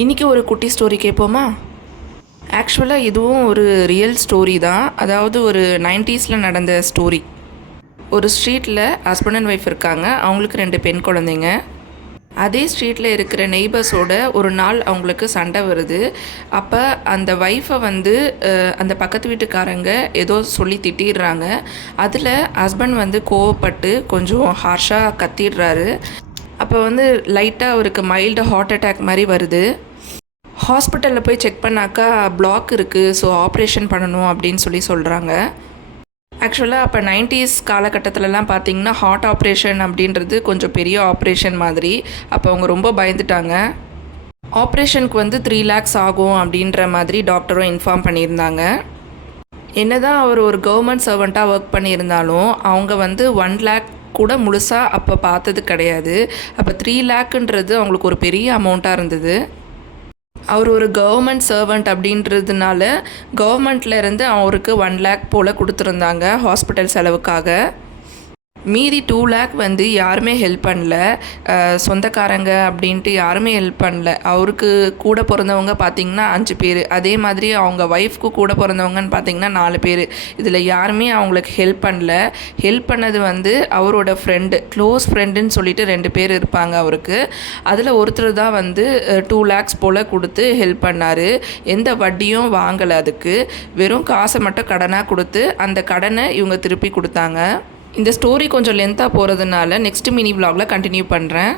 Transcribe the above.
இன்றைக்கி ஒரு குட்டி ஸ்டோரி கேட்போமா? ஆக்சுவலாக இதுவும் ஒரு ரியல் ஸ்டோரி தான். அதாவது ஒரு 90s நடந்த ஸ்டோரி. ஒரு ஸ்ட்ரீட்டில் ஹஸ்பண்ட் அண்ட் ஒய்ஃப் இருக்காங்க. அவங்களுக்கு 2 பெண் குழந்தைங்க. அதே ஸ்ட்ரீட்டில் இருக்கிற நெய்பர்ஸோட ஒரு நாள் அவங்களுக்கு சண்டை வருது. அப்போ அந்த ஒய்ஃபை அந்த பக்கத்து வீட்டுக்காரங்க ஏதோ சொல்லி திட்டிடுறாங்க. அதில் ஹஸ்பண்ட் கோவப்பட்டு கொஞ்சம் ஹார்ஷாக கத்திடுறாரு. அப்போ லைட்டாக அவருக்கு மைல்டு ஹார்ட் அட்டாக் மாதிரி வருது. ஹாஸ்பிட்டலில் போய் செக் பண்ணாக்கா பிளாக் இருக்குது, ஸோ ஆப்ரேஷன் பண்ணணும் அப்படின்னு சொல்கிறாங்க. ஆக்சுவலாக அப்போ 90s காலகட்டத்திலலாம் பார்த்திங்கன்னா ஹார்ட் ஆப்ரேஷன் அப்படின்றது கொஞ்சம் பெரிய ஆப்ரேஷன் மாதிரி. அப்போ அவங்க ரொம்ப பயந்துட்டாங்க. ஆப்ரேஷனுக்கு 3 lakhs ஆகும் அப்படின்ற மாதிரி டாக்டரும் இன்ஃபார்ம் பண்ணியிருந்தாங்க. என்ன தான் அவர் ஒரு கவர்மெண்ட் சர்வெண்ட்டாக ஒர்க் பண்ணியிருந்தாலும் அவங்க 1 lakh கூட முழுசாக அப்போ பார்த்தது கிடையாது. அப்போ 3 lakhன்றது அவங்களுக்கு ஒரு பெரிய அமௌண்ட்டாக இருந்தது. அவர் ஒரு கவர்மெண்ட் சர்வெண்ட் அப்படின்றதுனால கவர்மெண்ட்லேருந்து அவருக்கு 1 lakh போல் கொடுத்துருந்தாங்க ஹாஸ்பிட்டல் செலவுக்காக. மீதி 2 lakh யாருமே ஹெல்ப் பண்ணல. சொந்தக்காரங்க அப்படின்ட்டு யாருமே ஹெல்ப் பண்ணல. அவருக்கு கூட பிறந்தவங்க பார்த்திங்கன்னா 5 பேர். அதே மாதிரி அவங்க ஒய்ஃப்க்கு கூட பிறந்தவங்கன்னு பார்த்திங்கன்னா 4 பேர். இதில் யாருமே அவங்களுக்கு ஹெல்ப் பண்ணல. ஹெல்ப் பண்ணது அவரோட ஃப்ரெண்டு, க்ளோஸ் ஃப்ரெண்டுன்னு சொல்லிட்டு 2 பேர் இருப்பாங்க அவருக்கு. அதில் ஒருத்தர் தான் 2 lakhs போல் கொடுத்து ஹெல்ப் பண்ணார். எந்த வட்டியும் வாங்கலை. அதுக்கு வெறும் காசை மட்டும் கடனாக கொடுத்து அந்த கடனை இவங்க திருப்பி கொடுத்தாங்க. இந்த ஸ்டோரி கொஞ்சம் லென்த்தாக போகிறதுனால நெக்ஸ்ட் மினி விலாகில் கண்டினியூ பண்ணுறேன்.